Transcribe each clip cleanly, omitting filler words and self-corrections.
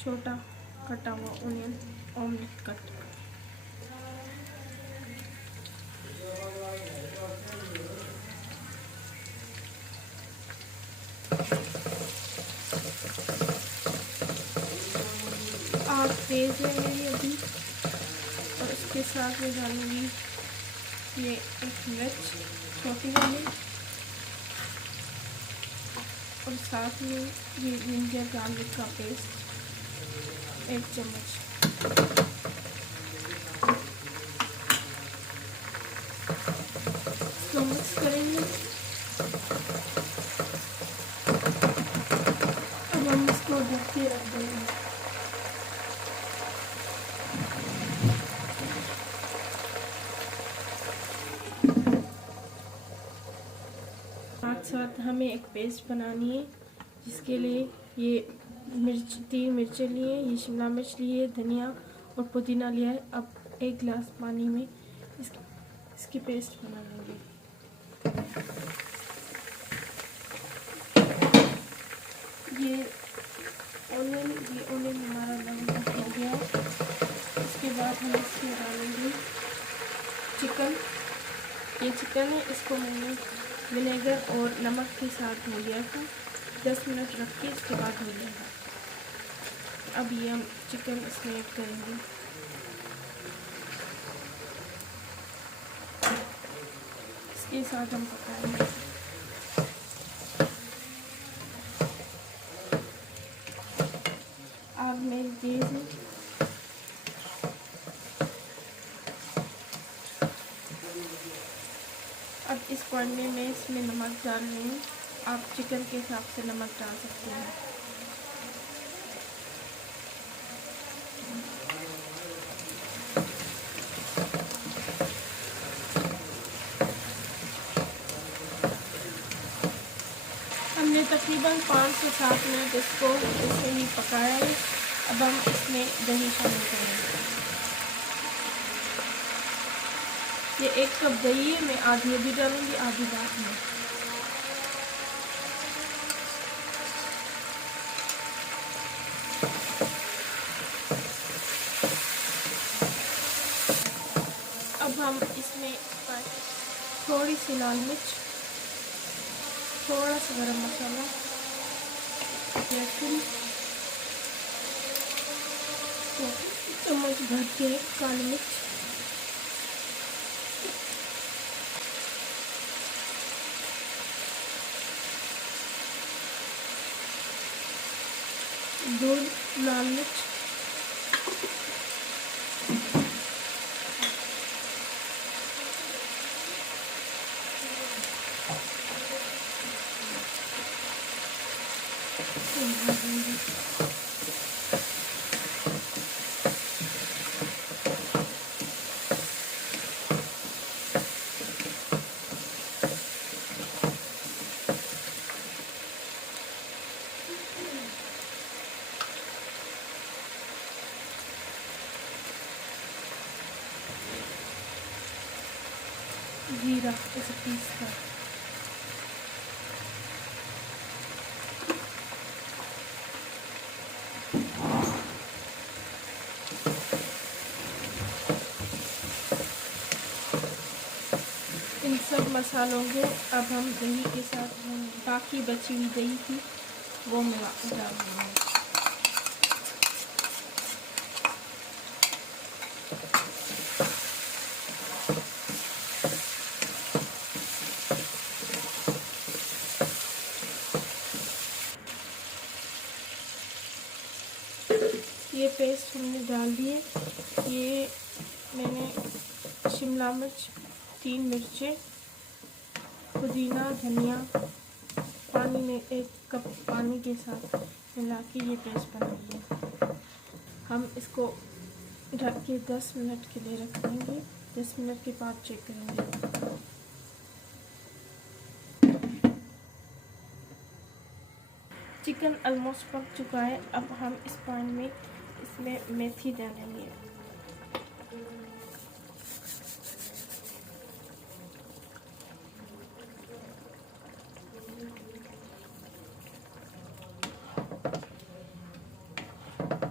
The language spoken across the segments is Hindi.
छोटा कटा हुआ ऑनियन ऑमलेट कट। आग तेज़ है मेरी अभी, और इसके साथ में डालूंगी ये एक मिर्च छोटी वाली, और साथ में ये जिंजर गार्लिक का पेस्ट 1 चम्मच। इसको मिक्स करेंगे। अब हम इसको ढक के रख देंगे। साथ साथ हमें एक पेस्ट बनानी है, जिसके लिए ये 3 मिर्चें लिए, ये शिमला मिर्च लिए, धनिया और पुदीना लिया है। अब 1 गिलास पानी में इसकी पेस्ट बना लेंगे। ये ऑनियन हमारा लगभग हो गया। इसके बाद हम इसमें डालेंगे चिकन। ये चिकन है, इसको मैंने विनेगर और नमक के साथ धो लिया था। 10 मिनट रख के इसके बाद धो लिया था। अब ये हम चिकन इसमें ऐड करेंगे। इसके साथ हम पकाएंगे। आग मेरी तेज़ है। अब इस पॉइंट में मैं इसमें नमक डाल रही हूँ। आप चिकन के हिसाब से नमक डाल सकते हैं। हमने तकरीबन 5 से 7 मिनट इसको ऐसे ही पकाया है। अब हम इसमें दही शामिल करेंगे। ये 1 कप दही है, मैं आधी अभी डालूंगी, आधी बाद में। अब हम इसमें थोड़ी सी लाल मिर्च, थोड़ा सा गरम मसाला, लहसुन, चम्मच भर के काली मिर्च, दूध, लाल मिर्च, जीरा इसे पीस कर। इन सब मसालों को अब हम दही के साथ, बाकी बची हुई दही थी वो मिला डाल देंगे। ये पेस्ट हमने डाल दिए। ये मैंने शिमला मिर्च, 3 मिर्चें, पुदीना, धनिया पानी में 1 कप पानी के साथ मिला के ये पेस्ट बना लिया। हम इसको ढक के 10 मिनट के लिए रख देंगे। 10 मिनट के बाद चेक करेंगे। चिकन ऑलमोस्ट पक चुका है। अब हम इस पॉइंट में इसमें मेथी डालेंगे।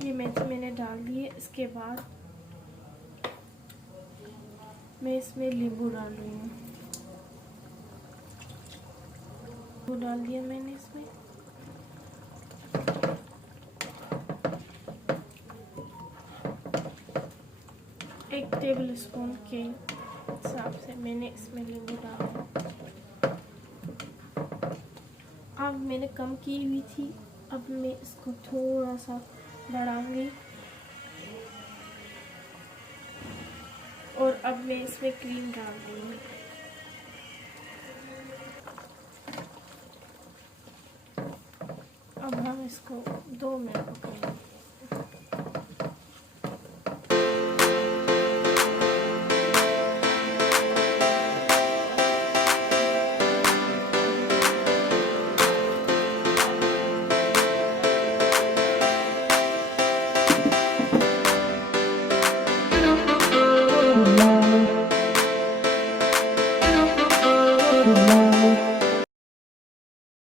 ये मेथी मैंने डाल दी है। इसके बाद मैं इसमें नींबू डाल रही हूँ। नींबू डाल दिया मैंने इसमें। एक टेबल स्पून के हिसाब से मैंने इसमें नींबू डाला। अब मैंने कम की हुई थी, अब मैं इसको थोड़ा सा बढ़ाऊंगी। और अब मैं इसमें क्रीम डाल दूँगी। अब हम इसको 2 मिनट पकाएंगे।